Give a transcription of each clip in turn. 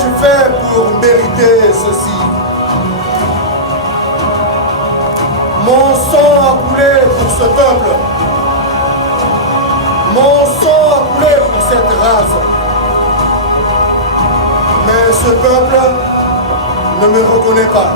qu'ai-je fait pour mériter ceci? Mon sang a coulé pour ce peuple. Mon sang a coulé pour cette race. Mais ce peuple ne me reconnaît pas.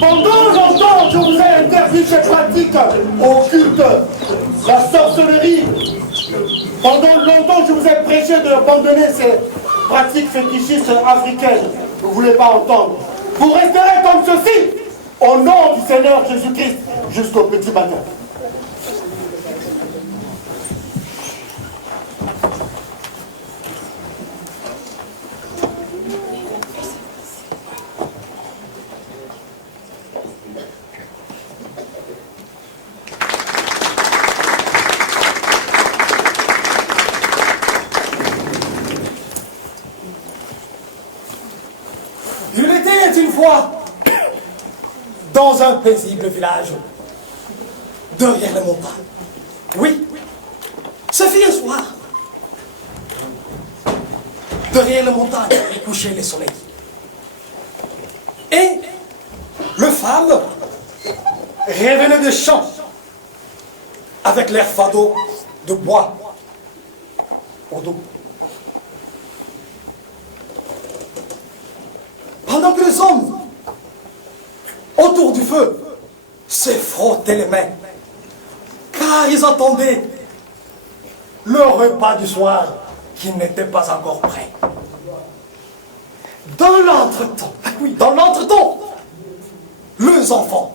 Pendant longtemps, je vous ai interdit cette pratique occulte, la sorcellerie. Pendant longtemps, je vous ai prêché d'abandonner ces pratiques fétichistes africaines. Vous ne voulez pas entendre. Vous resterez comme ceci, au nom du Seigneur Jésus-Christ, jusqu'au petit matin. Dans un paisible village, derrière les montagnes. Oui, ce fut un soir. Derrière les montagnes, couchait le soleil. Et le femme revenait des champs avec l'air fardeau de bois au dos. Pendant que les hommes autour du feu se frottaient les mains, car ils attendaient le repas du soir qui n'était pas encore prêt. Dans l'entretemps, les enfants,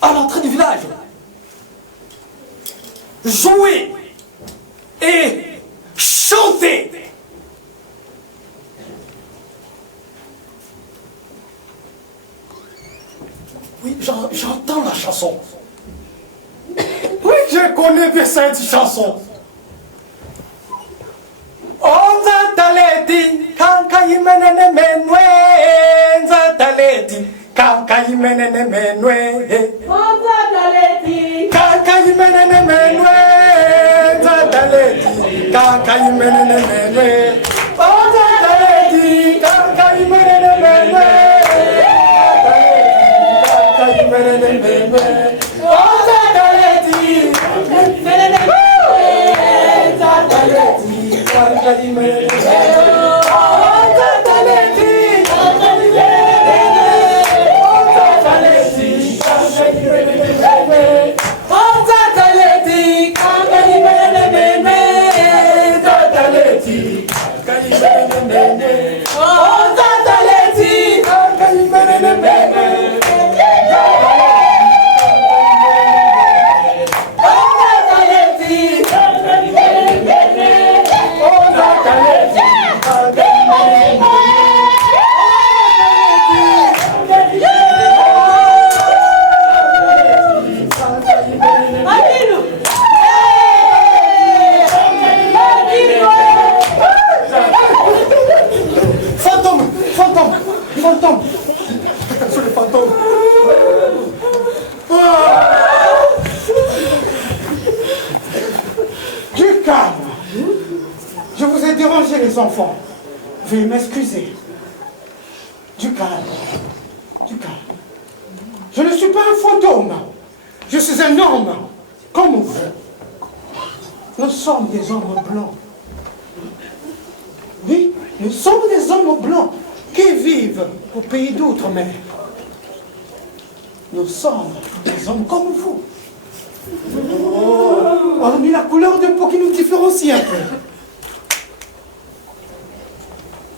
à l'entrée du village, jouer et chanter. Oui, j'entends la chanson. Oui, je connais bien cette chanson. Onza taleti, kanka imenene menwe. Onza taleti, kanka imenene menwe. Onza taleti, Kanka imenene menwe. Onza taleti, kanka imenene menwe. Onza taleti, kanka imenene menwe. Kanka imenene menwe. Onza taleti, fantôme. C'est le fantôme. Du calme. Je vous ai dérangé les enfants. Veuillez m'excuser. Du calme. Du calme. Je ne suis pas un fantôme. Je suis un homme, comme vous. Nous sommes des hommes blancs. Oui, nous sommes des hommes blancs qui vivent au pays d'outre-mer. Nous sommes des hommes comme vous. Hormis la couleur de peau qui nous différencie un peu.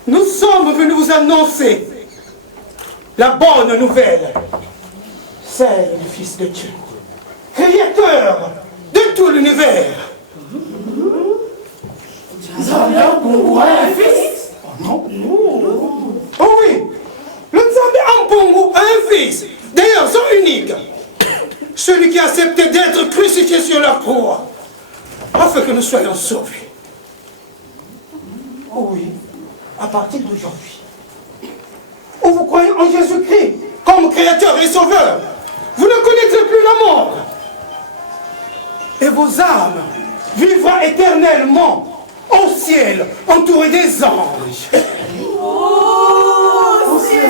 Nous sommes venus vous annoncer la bonne nouvelle. C'est le Fils de Dieu, créateur de tout l'univers. Vous avez un fils? Oh non. Oh oui, le Nzambe Ampongo a un fils, d'ailleurs son unique. Celui qui a accepté d'être crucifié sur la croix, afin que nous soyons sauvés. Oh oui, à partir d'aujourd'hui, où vous croyez en Jésus-Christ comme créateur et sauveur, vous ne connaîtrez plus la mort. Et vos âmes vivront éternellement au ciel, entourées des anges. Oh, c'est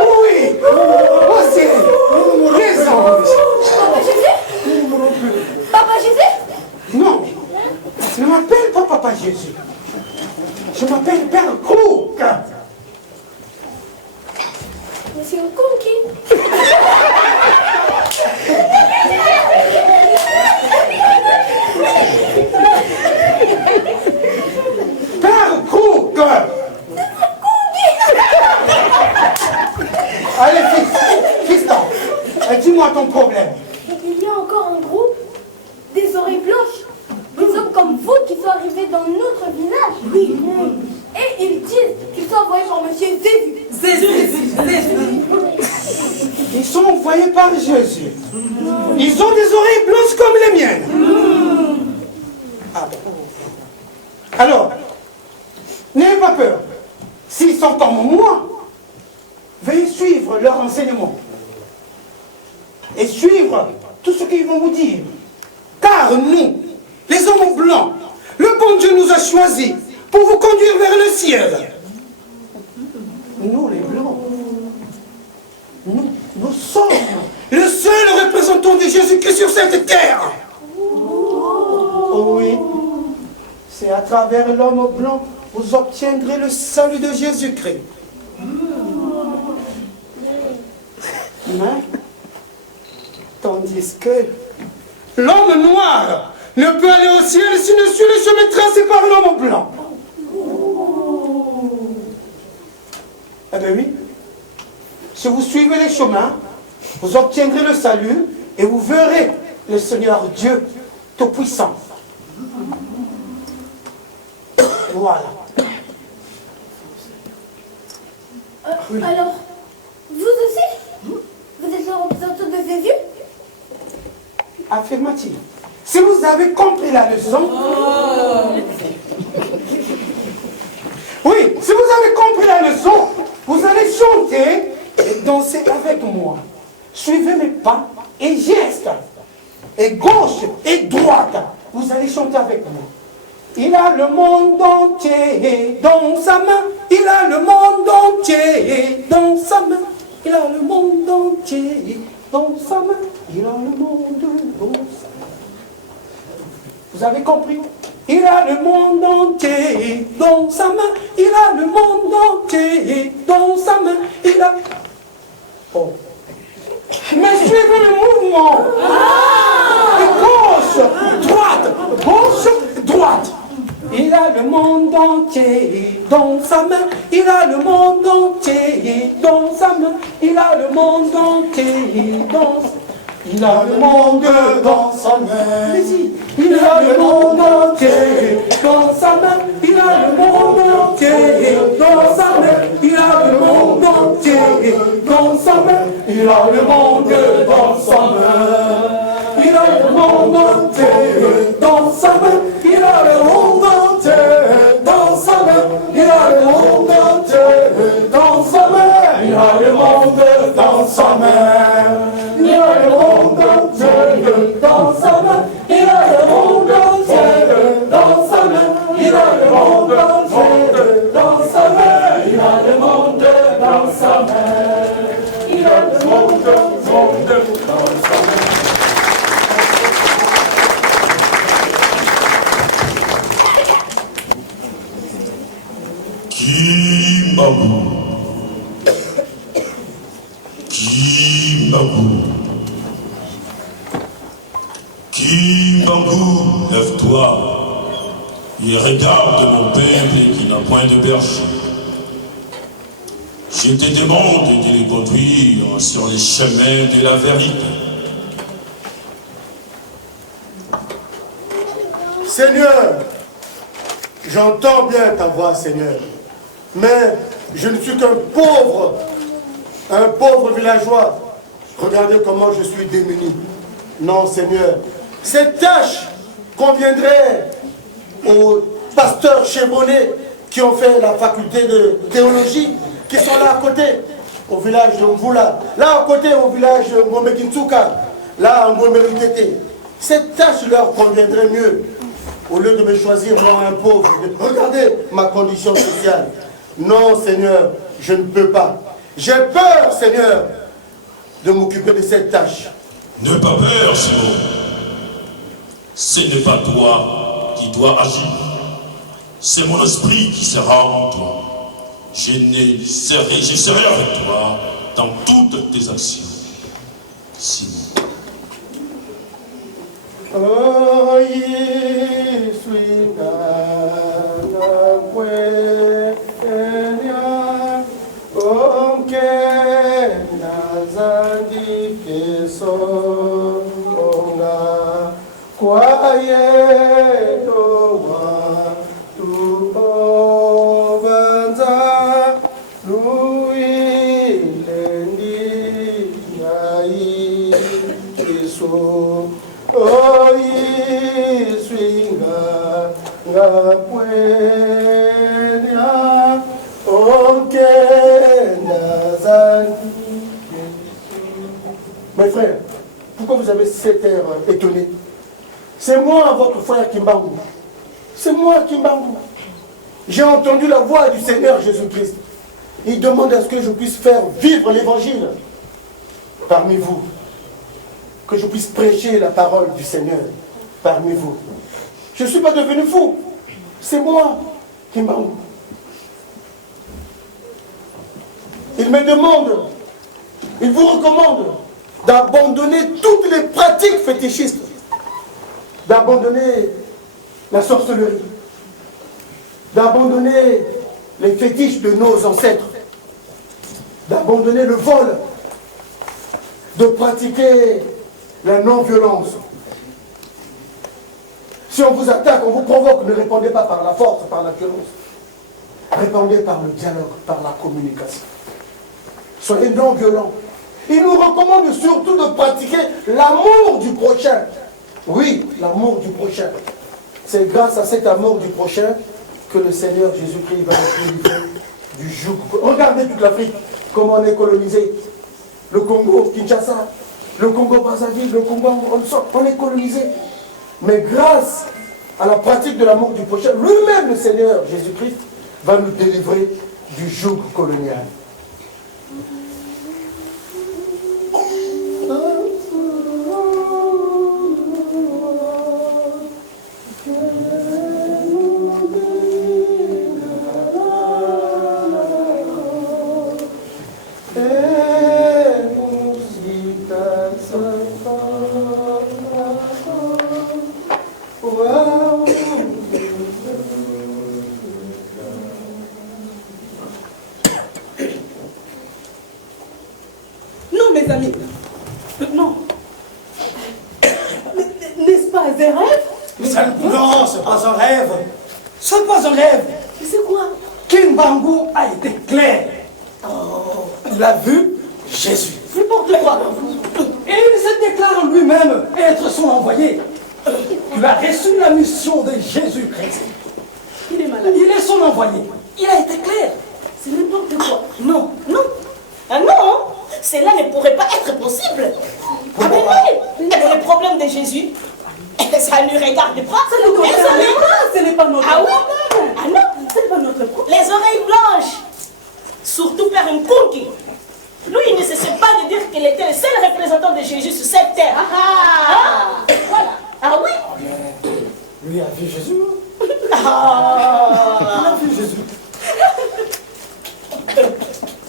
Oui, au ciel, les anges. Papa Jésus? Papa Jésus? Non, je ne m'appelle pas Papa Jésus. Je m'appelle Père Crook. Monsieur Cookie. Père Crook. Allez, fiston, dis-moi ton problème. Il y a encore un groupe, des oreilles blanches, des hommes comme vous qui sont arrivés dans notre village. Oui. Et ils disent qu'ils sont envoyés par Monsieur Jésus. Ils sont envoyés par Jésus. Ils ont des oreilles blanches comme les miennes. Ah bon. Alors, n'ayez pas peur. S'ils sont comme moi, veuillez suivre leur enseignement. Et suivre tout ce qu'ils vont vous dire. Car nous, les hommes blancs, le bon Dieu nous a choisis pour vous conduire vers le ciel. Nous, les blancs, nous sommes le seul représentant de Jésus-Christ sur cette terre. Oh oui, c'est à travers l'homme blanc que vous obtiendrez le salut de Jésus-Christ. Mais, tandis que l'homme noir ne peut aller au ciel s'il ne suit le chemin tracé par l'homme blanc. Eh bien oui, si vous suivez les chemins, vous obtiendrez le salut et vous verrez le Seigneur Dieu Tout-Puissant. Voilà. Alors, vous aussi? Vous êtes le représentant de Jésus? Affirmative. Si vous avez compris la leçon, oui, si vous avez compris la leçon, vous allez chanter et danser avec moi. Suivez mes pas et gestes, et gauche et droite. Vous allez chanter avec moi. Il a le monde entier dans sa main. Il a le monde entier dans sa main. Il a le monde entier dans sa main. Il a le monde dans sa main. Vous avez compris? Il a le monde entier dans sa main. Il a le monde entier dans sa main. Il a... Oh. Mais suivez le mouvement. Gauche, droite, gauche, droite. Il a le monde entier dans sa main. Il a le monde entier dans sa main. Il a le monde entier dans sa main. Il a le monde dans sa main. Il a le monde entier dans sa main. Il a le monde entier dans sa main. Il a le monde entier dans sa main. Il a le monde dans sa main. Il a le monde entier dans sa main. Il a le monde entier dans sa main. Il a le monde entier dans sa main. Il a le monde dans sa main. Il a le monde entier dans sa main. Il a le monde entier dans sa main. Il a le monde entier dans sa main. Il a le monde dans sa main. Il a le monde dans sa main. Kimbangu, Kimbangu, Kimbangu, lève-toi et regarde mon peuple qui n'a point de berger. Je te demande de les conduire sur les chemins de la vérité. Seigneur, j'entends bien ta voix, Seigneur. Mais je ne suis qu'un pauvre villageois. Regardez comment je suis démuni. Non, Seigneur. Cette tâche conviendrait aux pasteurs chevronnés qui ont fait la faculté de théologie, qui sont là à côté, au village de Mvula. Là à côté, au village de Ngomekintsuka. Là, à Ngomelutete. Cette tâche leur conviendrait mieux. Au lieu de me choisir, moi, un pauvre. Regardez ma condition sociale. Non, Seigneur, je ne peux pas. J'ai peur, Seigneur, de m'occuper de cette tâche. N'aie pas peur, Simon. Ce n'est pas toi qui dois agir. C'est mon esprit qui sera en toi. Je serai avec toi dans toutes tes actions. Simon. Mes frères, pourquoi vous avez cet air étonné? C'est moi, votre frère Kimbangu. C'est moi, Kimbangu. J'ai entendu la voix du Seigneur Jésus-Christ. Il demande à ce que je puisse faire vivre l'évangile parmi vous. Que je puisse prêcher la parole du Seigneur parmi vous. Je ne suis pas devenu fou. C'est moi, Kimbangu. Il me demande, il vous recommande d'abandonner toutes les pratiques fétichistes, d'abandonner la sorcellerie, d'abandonner les fétiches de nos ancêtres, d'abandonner le vol, de pratiquer la non-violence Si on vous attaque, on vous provoque, ne répondez pas par la force, par la violence. Répondez par le dialogue, par la communication. Soyez non violents. Il nous recommande surtout de pratiquer l'amour du prochain. Oui, l'amour du prochain. C'est grâce à cet amour du prochain que le Seigneur Jésus-Christ va nous délivrer du joug. Regardez toute l'Afrique, comment on est colonisé. Le Congo, Kinshasa, le Congo Brazzaville, le Congo, on est colonisé. Mais grâce à la pratique de l'amour du prochain, lui-même, le Seigneur Jésus-Christ, va nous délivrer du joug colonial. Il a vu Jésus. N'importe quoi. Et il se déclare lui-même être son envoyé. Il a reçu la mission de Jésus-Christ. Il est malade. Il est son envoyé. Il a été clair. C'est n'importe quoi. Non. Non. Ah non, cela ne pourrait pas être possible. Ah mais oui, mais le problème de Jésus, ça ne regarde pas. Ça nous concerne pas. Ce n'est pas notre problème. Ah non, ce n'est pas notre problème. Les oreilles blanches, surtout Père Nkunki. Lui, il ne cessait pas de dire qu'il était le seul représentant de Jésus sur cette terre. Voilà. Ah oui. Lui a vu Jésus. Il a vu Jésus.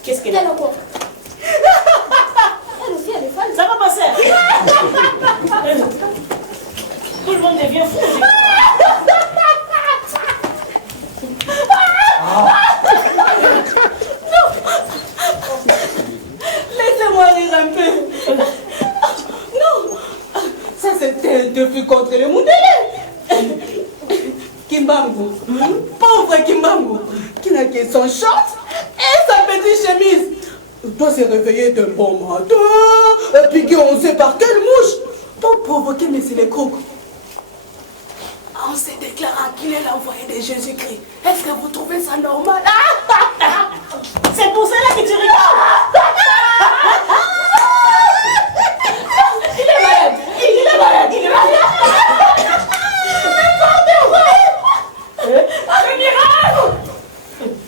Qu'est-ce qu'elle a encore? Elle aussi, elle est folle. Ça va passer. Tout le monde devient fou. Laissez-moi rire un peu. Non, ça c'était depuis contre le Moudélé. Kimbangu, pauvre Kimbangu, qui n'a que son short et sa petite chemise. Il doit se réveiller d'un bon matin, piqué on sait par quelle mouche, pour provoquer M. Lecoq. En se déclarant qu'il est l'envoyé de Jésus-Christ. Est-ce que vous trouvez ça normal? C'est pour cela que tu rigoles. Il est malade. Il est malade. Il est malade. Le miracle.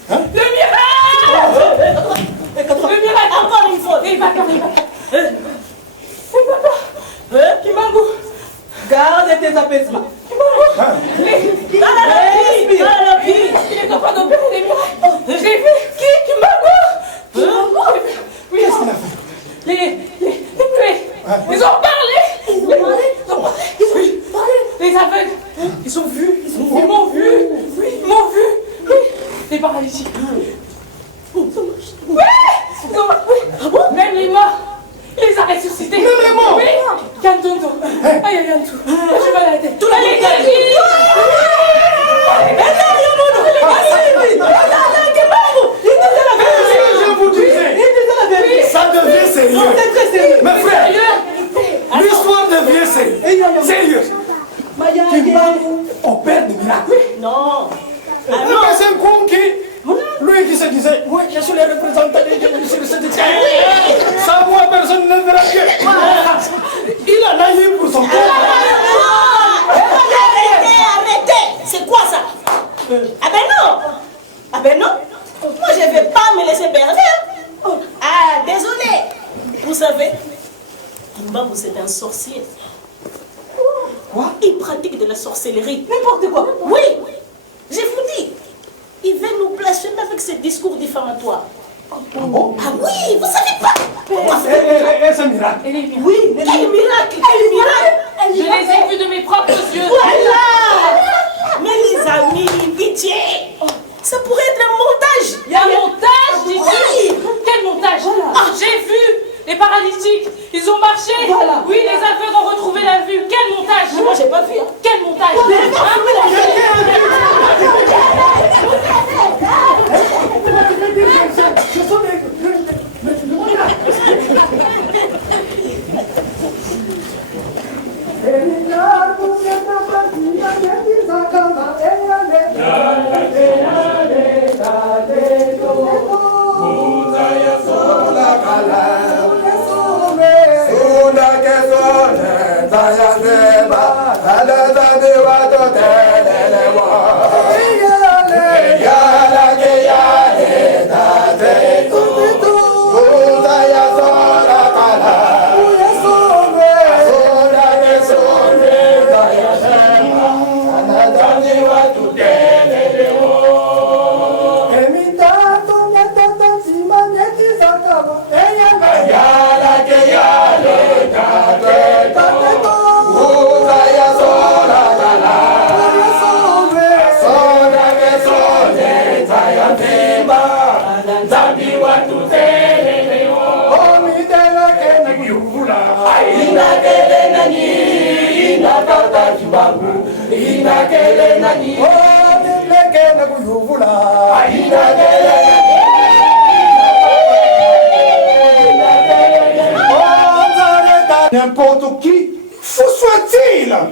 Le miracle. Le miracle. Encore une fois. Il va Kimbangu, garde tes apaisements. Il est capable d'opérer des miracles. J'ai vu qui Kimbangu. Oui, qu'est-ce qu'il a fait? Les ils ont parlé. Ils ont parlé. Les aveugles, ils ont vu. Ils m'ont vu. Oui, ils m'ont vu. Oui. Les paralytiques. Oui, ils ont marché. Même les morts. Il les a ressuscités. Même les morts. Oui. Yantonto. Aïe, Yantou. Je vais à la tête. Tout le monde. Je vous disais, ça devient sérieux. Mes frères, l'histoire devient sérieuse. Kimbangu opère des miracles. Non. Mais c'est un con lui qui se disait, moi je suis le représentant de Jésus sur cette terre. Sans moi personne ne verra Dieu. Il a naïf pour son corps. Arrêtez. C'est quoi ça? Ah ben non. Moi je ne vais pas me laisser berner. Ah, désolé. Vous savez, Kimbangu c'est un sorcier. Quoi? Il pratique de la sorcellerie. N'importe quoi. Oui. Je vous dis. Il veut nous blasphémer avec ses discours diffamatoires. Ah bon? Ah oui, vous savez pas. C'est un miracle. Oui, quel miracle. Je les ai vus de mes propres yeux. Voilà. Mais les amis, pitié. Ça pourrait être un montage. Il y a un montage, dis-tu? Oui. Quel montage? J'ai vu les paralysés paralytiques. Ils ont marché. Voilà. Oui, les aveugles ont retrouvé la vue. Quel montage. Moi, j'ai pas vu. Hein. Quel montage. N'importe qui, fou soit-il. Madre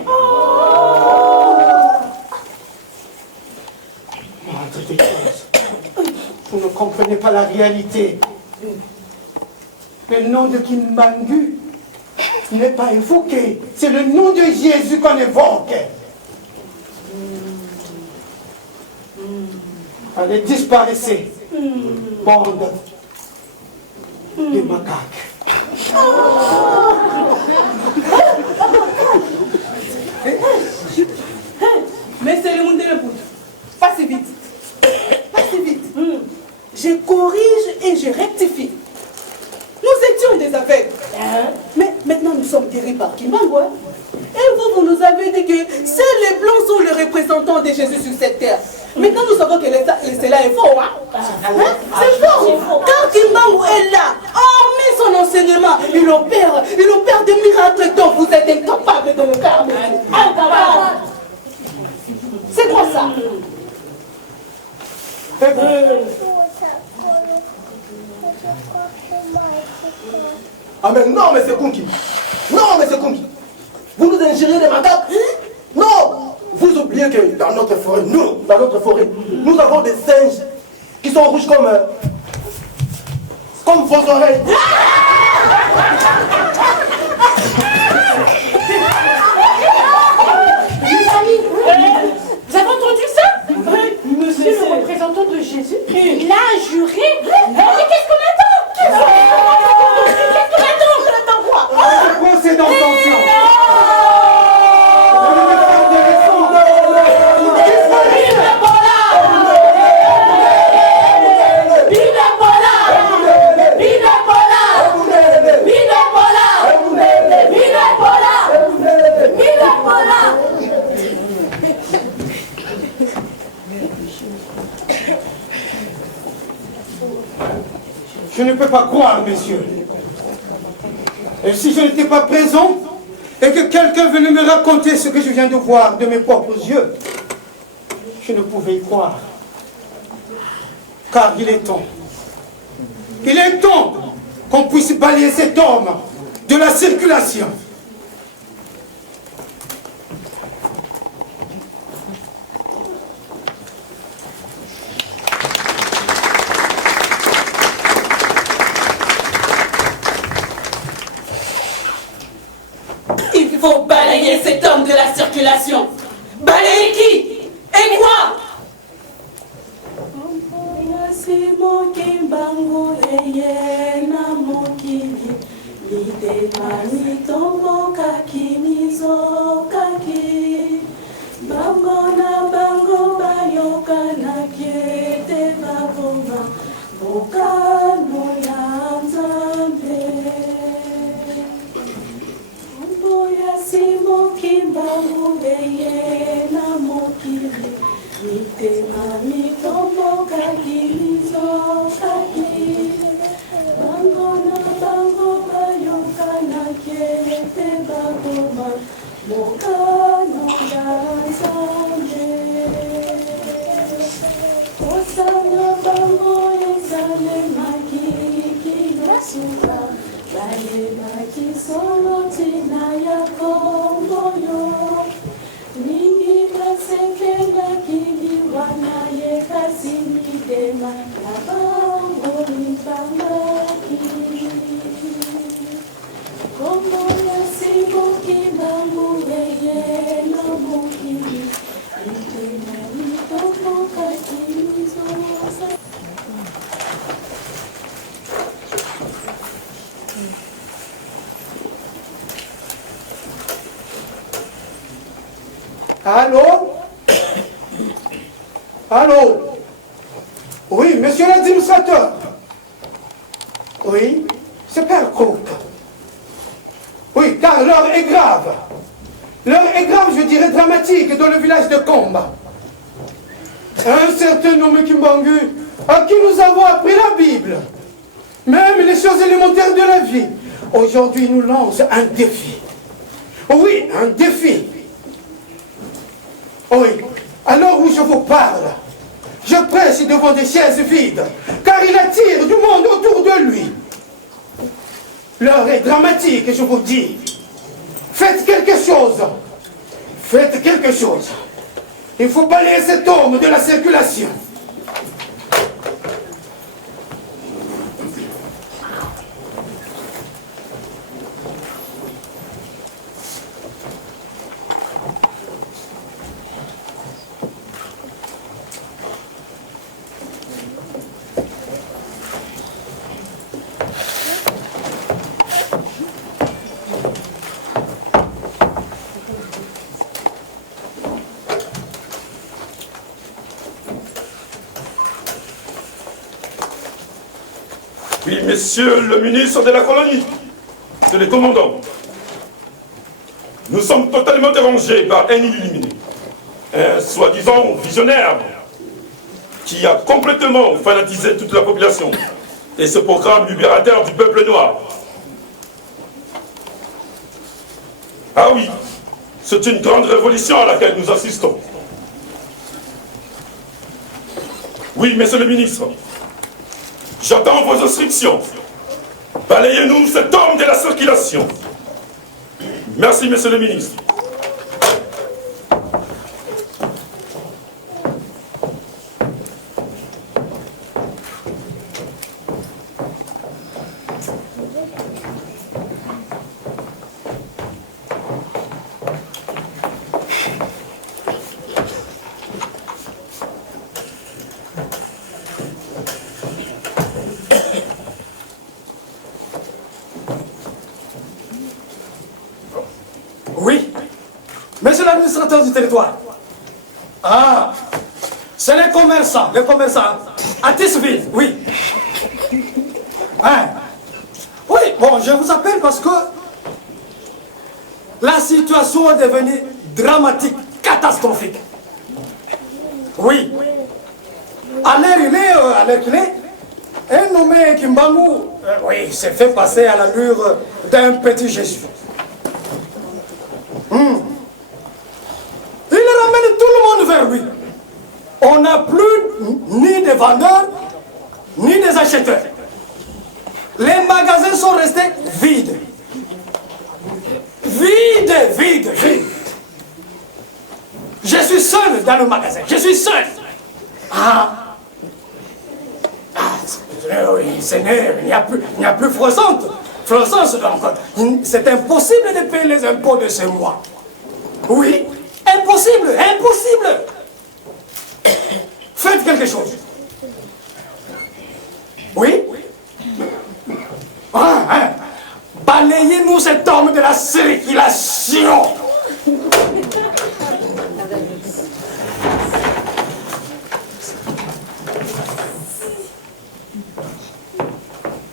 de Dieu, vous ne comprenez pas la réalité. Le nom de Kimbangu n'est pas évoqué. C'est le nom de Jésus qu'on évoque. Allez, disparaissez, bande de macaques. Mais c'est le monde de l'épouse. Pas si vite. Pas si vite. Je corrige et je rectifie. Nous étions des aveugles. Mais maintenant nous sommes guéris par Kimbangu. Et vous nous avez dit que seuls les blancs sont les représentants de Jésus sur cette terre. Maintenant nous savons que cela est faux. C'est faux. Car Kimbangu est là. Hormis son enseignement, il opère des miracles dont vous êtes incapables de le faire. Incapable. C'est quoi ça? Ah mais non, mais c'est Kunki. Non, mais c'est Kunki. Vous nous ingérez des macaques. Non. Vous oubliez que dans notre forêt, nous avons des singes qui sont rouges comme vos oreilles. Vous avez entendu ça? Monsieur le représentant de Jésus, il a juré. Mais qu'est-ce qu'on attend? Qu'est-ce qu'on attend? On attend quoi? C'est quoi ces intentions? Je ne peux pas croire, messieurs. Et si je n'étais pas présent, et que quelqu'un venait me raconter ce que je viens de voir de mes propres yeux, je ne pouvais y croire. Car il est temps. Il est temps qu'on puisse balayer cet homme de la circulation. Il faut balayer cet homme de la circulation. Balayer qui? Et quoi? Allô? Allô? Oui, monsieur l'administrateur. Oui, c'est Père Croûte. Oui, car l'heure est grave. L'heure est grave, je dirais dramatique, dans le village de Komba. Un certain nommé Kimbangu, à qui nous avons appris la Bible, même les choses élémentaires de la vie, aujourd'hui nous lance un défi. Oui, un défi. Oui, à l'heure où je vous parle, je prêche devant des chaises vides, car il attire du monde autour de lui. L'heure est dramatique, je vous dis. Faites quelque chose. Faites quelque chose. Il faut balayer cet homme de la circulation. Oui, monsieur le ministre de la colonie, c'est le commandant. Nous sommes totalement dérangés par un illuminé, un soi-disant visionnaire qui a complètement fanatisé toute la population et ce programme libérateur du peuple noir. Ah oui, c'est une grande révolution à laquelle nous assistons. Oui, monsieur le ministre, j'attends vos instructions. Balayez-nous cet homme de la circulation. Merci, monsieur le ministre. Oui, monsieur l'administrateur du territoire. Ah, c'est les commerçants, à Tisseville, oui. Hein? Oui, bon, je vous appelle parce que la situation est devenue dramatique, catastrophique. Oui. À l'heure qu'il est, un nommé Kimbangu, oui, s'est fait passer à l'allure d'un petit Jésus. Il ramène tout le monde vers lui. On n'a plus ni des vendeurs, ni des acheteurs. Les magasins sont restés vides. Vides. Je suis seul dans le magasin. Je suis seul. Oui, Seigneur, il n'y a plus flossante donc. C'est impossible de payer les impôts de ce mois. Oui, impossible. Faites quelque chose. Oui? Balayez-nous cet homme de la circulation.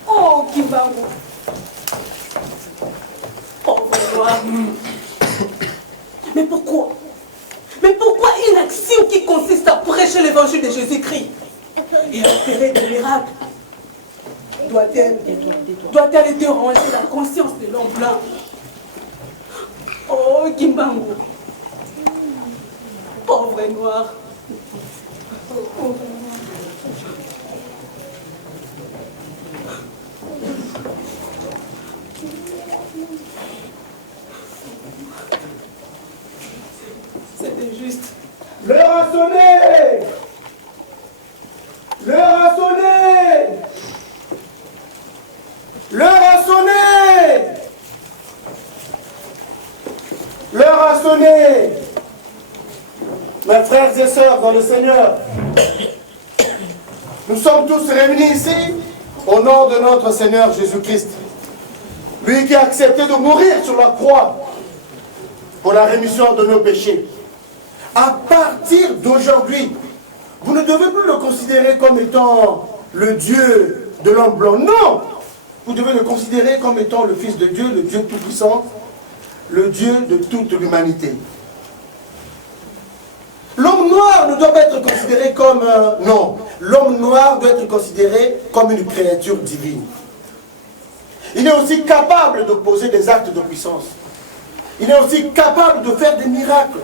Oh, Kimbangu. Pauvre noir. Mais pourquoi une action qui consiste à prêcher l'évangile de Jésus-Christ et à opérer des miracles doit-elle déranger la conscience de l'homme blanc? Oh, Kimbangu. Pauvre noir. C'était juste. L'heure a sonné! L'heure a sonné! L'heure a sonné! L'heure a sonné! Mes frères et sœurs dans le Seigneur, nous sommes tous réunis ici au nom de notre Seigneur Jésus-Christ. Lui qui a accepté de mourir sur la croix pour la rémission de nos péchés. À partir d'aujourd'hui, vous ne devez plus le considérer comme étant le Dieu de l'homme blanc. Non! Vous devez le considérer comme étant le Fils de Dieu, le Dieu tout-puissant, le Dieu de toute l'humanité. L'homme noir ne doit pas être considéré comme... non, l'homme noir doit être considéré comme une créature divine. Il est aussi capable de poser des actes de puissance. Il est aussi capable de faire des miracles.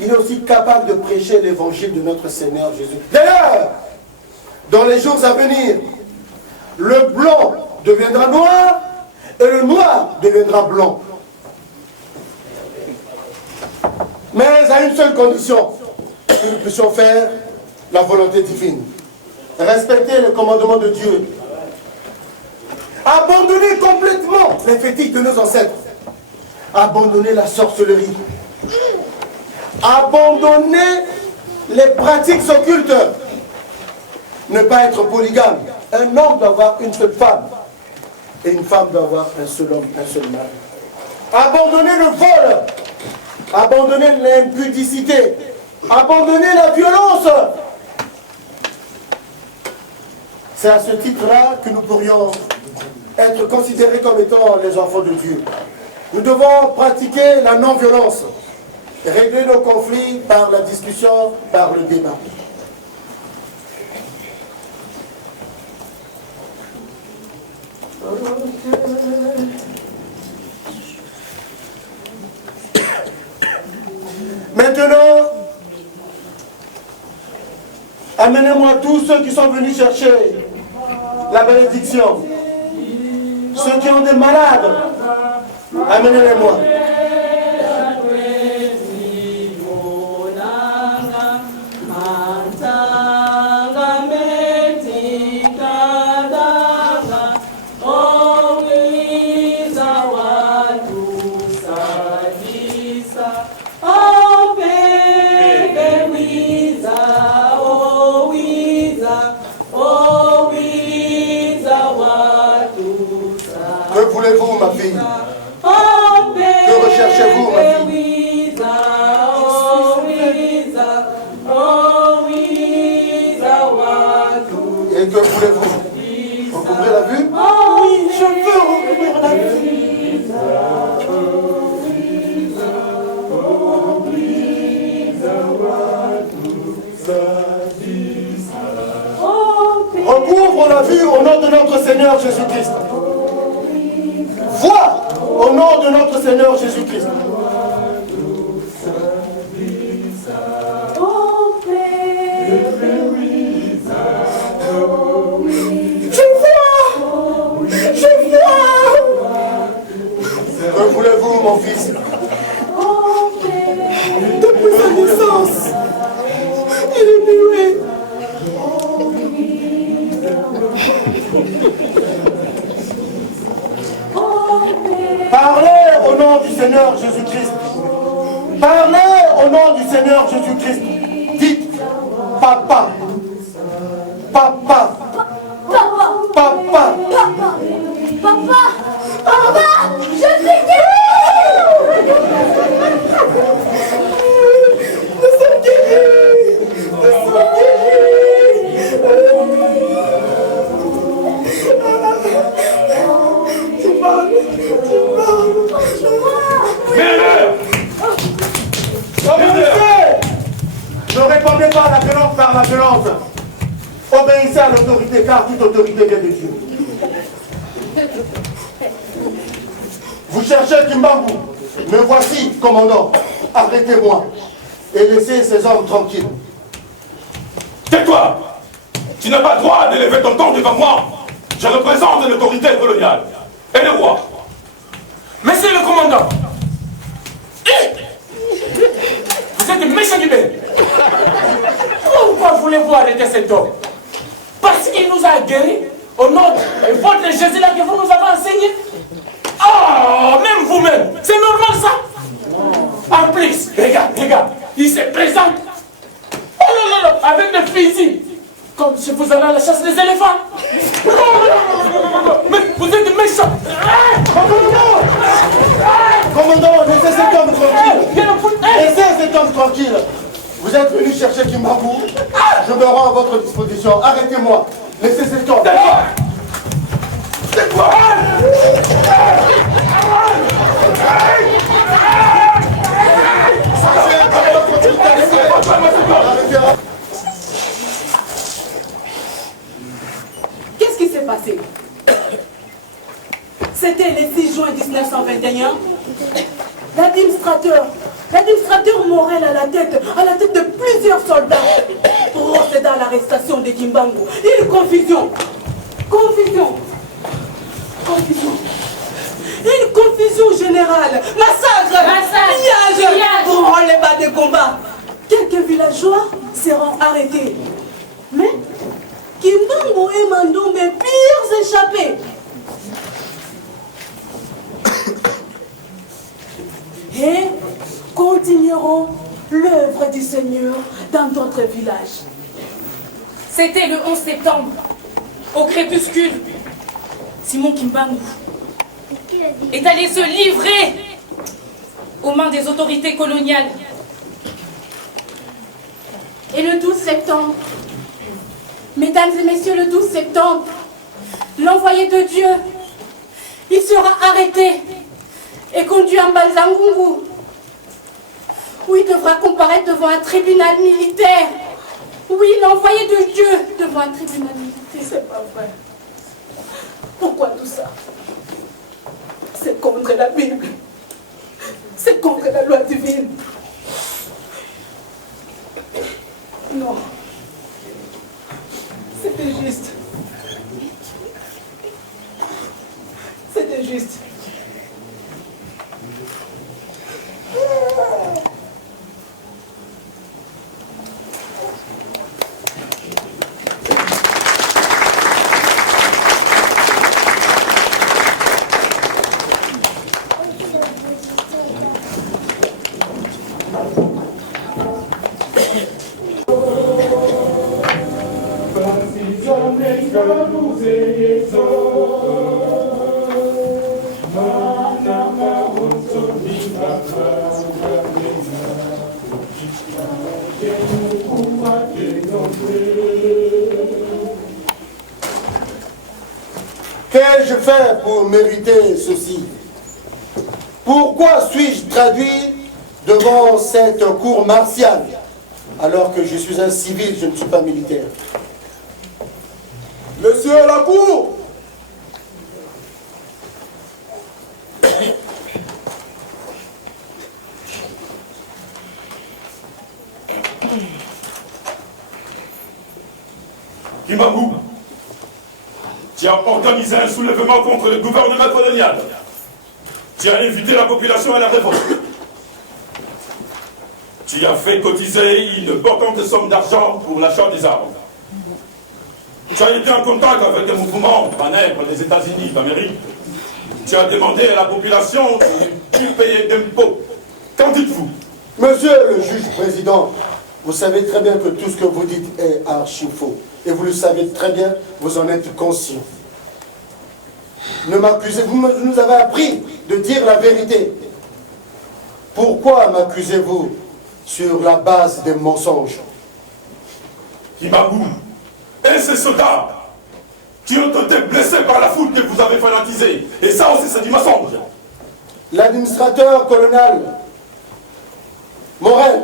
Il est aussi capable de prêcher l'évangile de notre Seigneur Jésus. D'ailleurs, dans les jours à venir, le blanc deviendra noir et le noir deviendra blanc. Mais à une seule condition, que nous puissions faire la volonté divine. Respecter le commandement de Dieu. Abandonner complètement les fétiches de nos ancêtres. Abandonner la sorcellerie. Abandonner les pratiques occultes. Ne pas être polygame. Un homme doit avoir une seule femme. Et une femme doit avoir un seul homme, un seul mari. Abandonner le vol. Abandonner l'impudicité. Abandonner la violence. C'est à ce titre-là que nous pourrions être considérés comme étant les enfants de Dieu. Nous devons pratiquer la non-violence. Régler nos conflits par la discussion, par le débat. Maintenant, amenez-moi tous ceux qui sont venus chercher la bénédiction. Ceux qui ont des malades, amenez-les-moi. Que voulez-vous, ma fille? Que recherchez-vous, ma fille? Et que voulez-vous? Recouvrir la vue? Oui, je veux recouvrir la vue. Recouvre la vue au nom de notre Seigneur Jésus-Christ. Vois au nom de notre Seigneur Jésus-Christ. Je vois. Que voulez-vous, mon fils? Depuis sa naissance, il est muet. Parlez au nom du Seigneur Jésus-Christ. Parlez au nom du Seigneur Jésus-Christ. Dites, papa. Papa. Papa. Papa. Papa. Papa. Papa. Je suis guérie. Nous sommes guéris. Nous sommes Ne répondez pas à la violence par la violence. Obéissez à l'autorité, car toute autorité vient de Dieu. Vous cherchez Kimbangu. Me voici, commandant. Arrêtez-moi et laissez ces hommes tranquilles. Tais-toi! Tu n'as pas le droit d'élever ton ton devant moi. Je représente l'autorité coloniale et le roi. Monsieur le commandant, vous êtes méchant du bien. Pourquoi voulez-vous arrêter cet homme? Parce qu'il nous a guéris au nom de votre Jésus là que vous nous avez enseigné. Ah, même vous-même, c'est normal ça? En plus, regarde, il se présente. Oh non, non, non, avec des fusils. Comme si vous allez à la chasse des éléphants. Non, mais vous êtes méchants. Commandant, laissez cet homme tranquille. Laissez cet homme tranquille. Vous êtes venu chercher Kimbangu. Je me rends à votre disposition. Arrêtez-moi. Laissez cet homme. C'est quoi? Qu'est-ce qui s'est passé? C'était le 6 juin 1921. L'administrateur Morel à la tête de plusieurs soldats, procéda à l'arrestation de Kimbangu. Une confusion. Une confusion générale. Massacre. Pillage. Branle-bas de combat. Quelques villageois seront arrêtés. Mais Kimbangu et Mandombe, pires échappés. Et continueront l'œuvre du Seigneur dans d'autres villages. C'était le 11 septembre, au crépuscule. Simon Kimbangu est allé se livrer aux mains des autorités coloniales. Et le 12 septembre, mesdames et messieurs, le 12 septembre, l'envoyé de Dieu, il sera arrêté et conduit en Balzangungu, où il devra comparaître devant un tribunal militaire. Oui, l'envoyé de Dieu devant un tribunal militaire. C'est pas vrai. Pourquoi tout ça? C'est contre la Bible. C'est contre la loi divine. Non. C'était juste. C'était juste. Qu'ai-je fait pour mériter ceci? Pourquoi suis-je traduit devant cette cour martiale alors que je suis un civil, je ne suis pas militaire? Monsieur la cour! Kimbangu, tu as organisé un soulèvement contre le gouvernement colonial. Tu as invité la population à la révolte. Tu as fait cotiser une importante somme d'argent pour l'achat des armes. Tu as été en contact avec des mouvements manœuvres des États-Unis d'Amérique. Tu as demandé à la population de ne plus payer d'impôts. Qu'en dites-vous? Monsieur le juge président, vous savez très bien que tout ce que vous dites est archi faux. Et vous le savez très bien, vous en êtes conscient. Ne m'accusez, vous nous avez appris de dire la vérité. Pourquoi m'accusez-vous sur la base des mensonges? Kimbangu, et ces soldats qui ont été blessés par la foule que vous avez fanatisée. Et ça aussi, c'est du mensonge. L'administrateur colonial Morel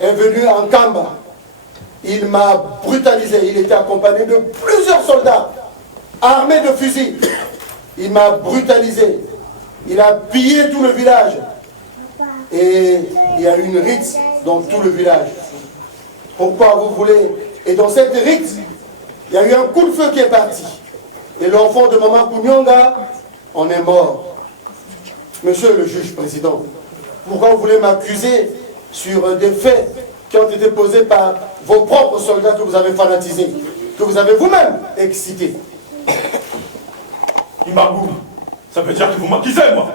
est venu en Kamba. Il m'a brutalisé. Il était accompagné de plusieurs soldats armés de fusils. Il m'a brutalisé. Il a pillé tout le village. Et il y a eu une rite dans tout le village. Pourquoi vous voulez? Et dans cette rite, il y a eu un coup de feu qui est parti. Et l'enfant de Maman Kounyonga en est mort. Monsieur le juge président, pourquoi vous voulez m'accuser sur des faits qui ont été posés par vos propres soldats que vous avez fanatisés, que vous avez vous-même excités? Kimbangu, ça veut dire que vous m'accusez, moi.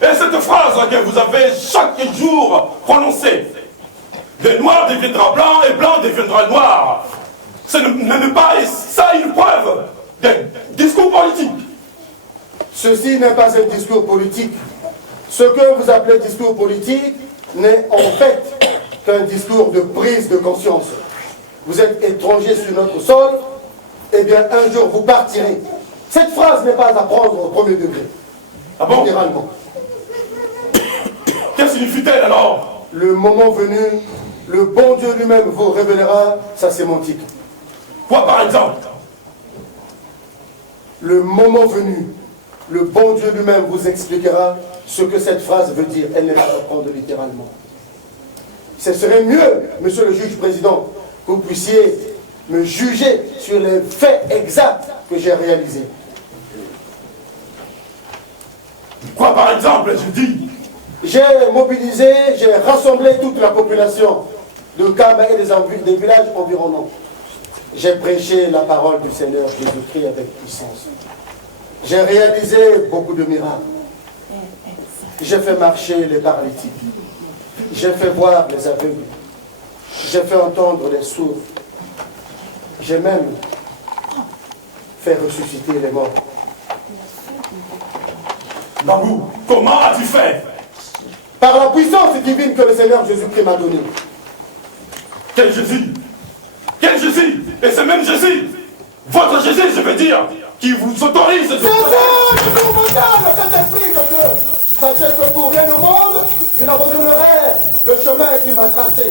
Et cette phrase que vous avez chaque jour prononcée, le noir deviendra blanc et blanc deviendra noir, ce n'est même pas ça une preuve de discours politique. Ceci n'est pas un discours politique. Ce que vous appelez discours politique n'est en fait qu'un discours de prise de conscience. Vous êtes étranger sur notre sol, eh bien un jour vous partirez. Cette phrase n'est pas à prendre au premier degré. Ah bon? Littéralement. Que signifie-t-elle alors? Le moment venu, le bon Dieu lui-même vous révélera sa sémantique. Quoi par exemple? Le moment venu, le bon Dieu lui-même vous expliquera ce que cette phrase veut dire. Elle n'est pas à prendre littéralement. Ce serait mieux, monsieur le juge président, que vous puissiez me juger sur les faits exacts que j'ai réalisés. Quoi par exemple, je dis? J'ai mobilisé, j'ai rassemblé toute la population de Kama et des villages environnants. J'ai prêché la parole du Seigneur Jésus-Christ avec puissance. J'ai réalisé beaucoup de miracles. J'ai fait marcher les paralytiques. J'ai fait voir les aveugles. J'ai fait entendre les sourds. J'ai même fait ressusciter les morts. Bambou, comment as-tu fait? Par la puissance divine que le Seigneur Jésus-Christ m'a donnée. Quel Jésus? Quel Jésus? Et c'est même Jésus, votre Jésus, je veux dire, qui vous autorise de... C'est ça, le tout mondial, le Saint-Esprit de Dieu. Sachez que pour rien au monde, je n'abandonnerai le chemin qu'il m'a tracé.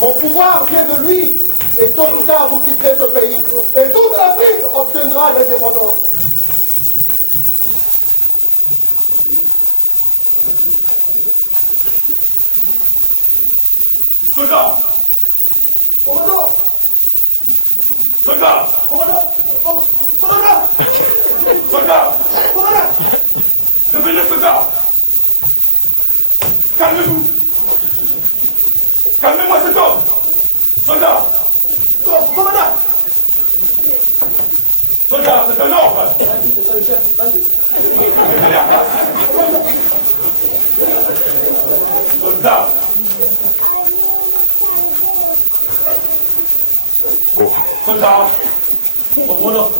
Mon pouvoir vient de lui, et tôt ou tard, vous quitterez ce pays. Et toute l'Afrique obtiendra l'indépendance. Soldat! Commandant! Soldat! Commandant! Commandant! Soldat! Commandant! Réveillez, soldat! Calmez-vous! Calmez-moi cet homme! Soldat! Commandant! Soldat, c'est un ordre! Soldat! Soldat! Commandant.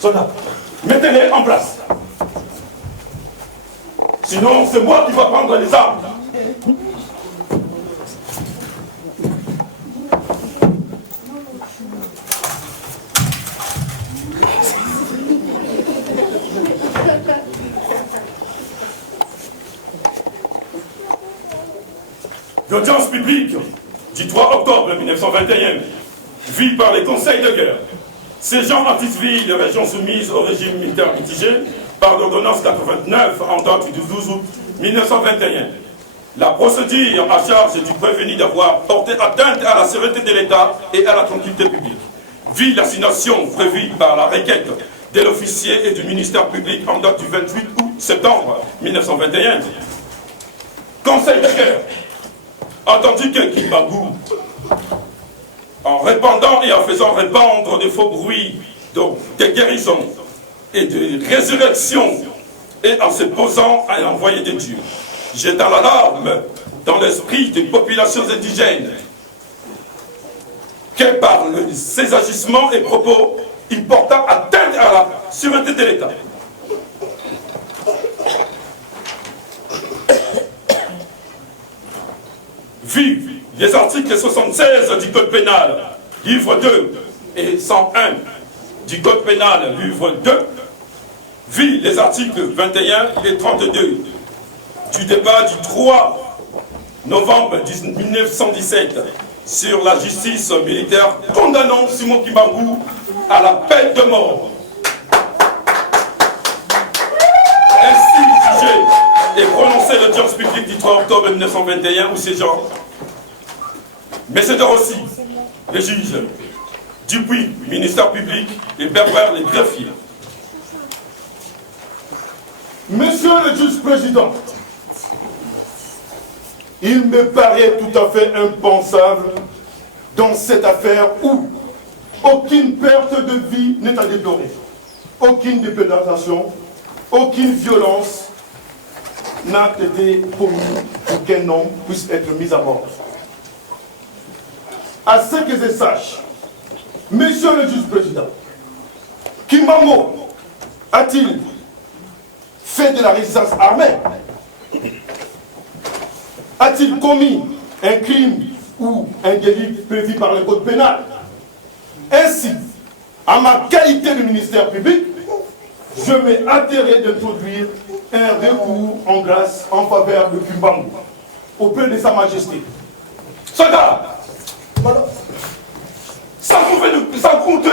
Soldat, mettez-les en place. Sinon, c'est moi qui vais prendre les armes. L'audience publique du 3 octobre 1921, vue par les conseils de guerre, ségeant en Tisville, les régions soumises au régime militaire mitigé, par l'ordonnance 89 en date du 12 août 1921. La procédure à charge du prévenu d'avoir porté atteinte à la sécurité de l'État et à la tranquillité publique, vit l'assignation prévue par la requête de l'officier et du ministère public en date du 28 août septembre 1921. Conseil de guerre, entendu que Kimbangu, en répandant et en faisant répandre des faux bruits de guérison et de résurrection, et en se posant à l'envoyé de Dieu, jetant l'alarme dans l'esprit des populations indigènes, que par ses agissements et propos, il porta atteinte à la sûreté de l'État. Vu les articles 76 du Code pénal, livre 2, et 101 du Code pénal, livre 2, vu les articles 21 et 32 du débat du 3 novembre 1917 sur la justice militaire condamnant Simon Kimbangu à la peine de mort. Ainsi jugé et prononcé l'audience publique du 3 octobre 1921 où ces gens, mais c'est aussi les juges Dupuis, ministère public, et Berber, les greffiers. Monsieur le juge président, il me paraît tout à fait impensable dans cette affaire où aucune perte de vie n'est à déplorer, aucune dépénalisation, aucune violence n'a été commise pour qu'un homme puisse être mis à mort. À ce que je sache, monsieur le juge président, Kimbambo a-t-il fait de la résistance armée? A-t-il commis un crime ou un délit prévu par le code pénal? Ainsi, à ma qualité de ministère public, je m'ai atterré d'introduire un recours en grâce en faveur de Kimbambo auprès de Sa Majesté. Soldat, sans compte